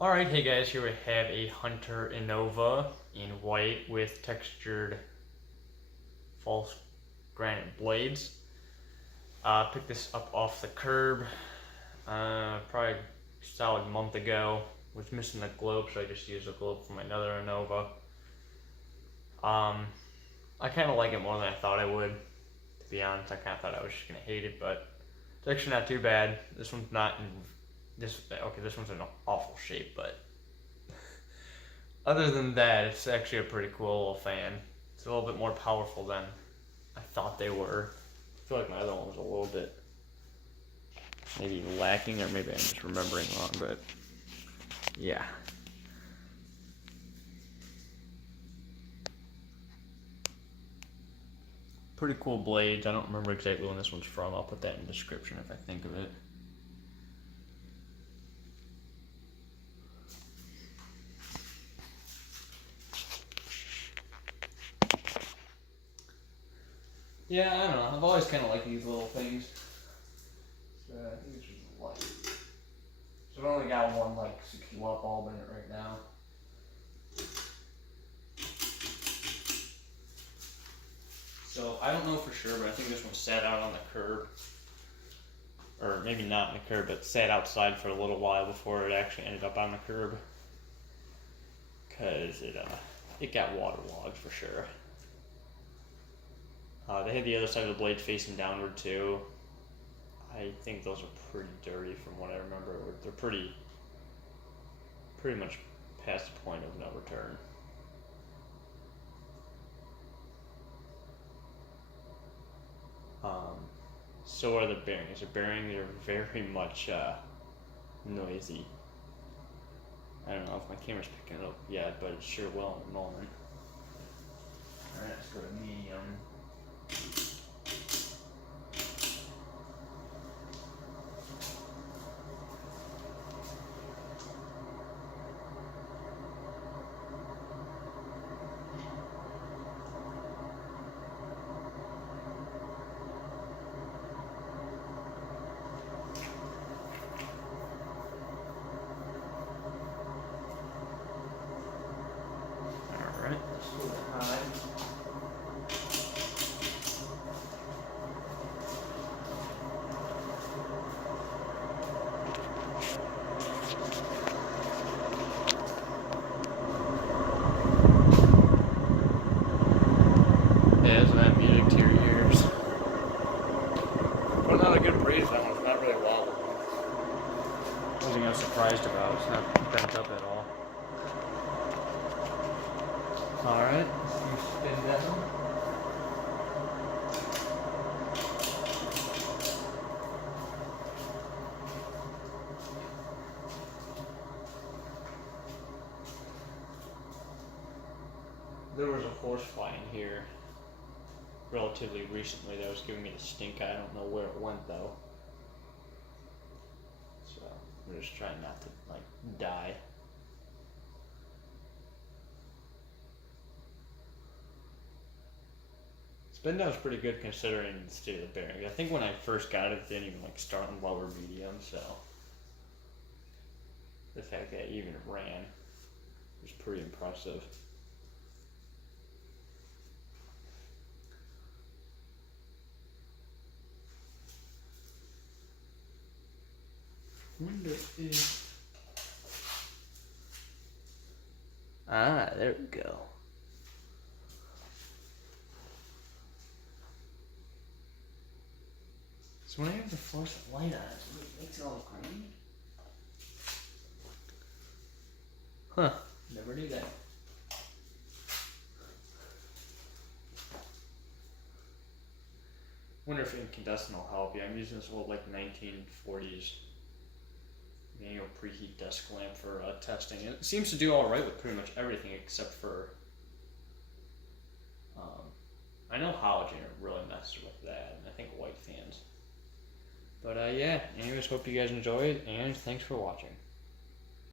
Alright, hey guys, here we have a Hunter Innova in white with textured false granite blades. Picked this up off the curb probably a solid month ago. Was missing the globe, so I just used the globe from another Innova. I kind of like it more than I thought I would, to be honest. I kind of thought I was just going to hate it, but it's actually not too bad. This one's not in this one's in an awful shape, but other than that, it's actually a pretty cool little fan. It's a little bit more powerful than I thought they were. I feel like my other one was a little bit maybe lacking, or maybe I'm just remembering wrong, but yeah. Pretty cool blades. I don't remember exactly when this one's from. I'll put that in the description if I think of it. Yeah, I don't know. I've always kind of liked these little things. So I think it's just light. So I've only got one like 60 watt bulb in it right now. So I don't know for sure, but I think this one sat out on the curb. Or maybe not on the curb, but sat outside for a little while before it actually ended up on the curb. Because it got waterlogged for sure. They had the other side of the blade facing downward too. I think those are pretty dirty from what I remember. They're pretty much past the point of no return. So are the bearings. The bearings are very much noisy. I don't know if my camera's picking it up yet, but it sure will in a moment. Alright, let's go to medium. Alright, let's go to high. Yeah, isn't that music to your ears? Putting out a good breeze, that one's not really wobbling. Nothing I'm surprised about, it's not bent up at all. Alright, you spin down. There was a horsefly in here relatively recently that was giving me the stink. I don't know where it went though. So I'm just trying not to like die. Spin down was pretty good considering the state of the bearing. I think when I first got it, it didn't even like start on lower medium, so the fact that it even ran was pretty impressive. Wonder if there we go. So when I have to force a light on it, it makes it all green. Huh, never knew that. Wonder if incandescent will help. Yeah, I'm using this old like 1940s manual preheat desk lamp for testing. It seems to do all right with pretty much everything except for I know halogen really messes with that, and I think white fans. But yeah, anyways, hope you guys enjoyed, and thanks for watching.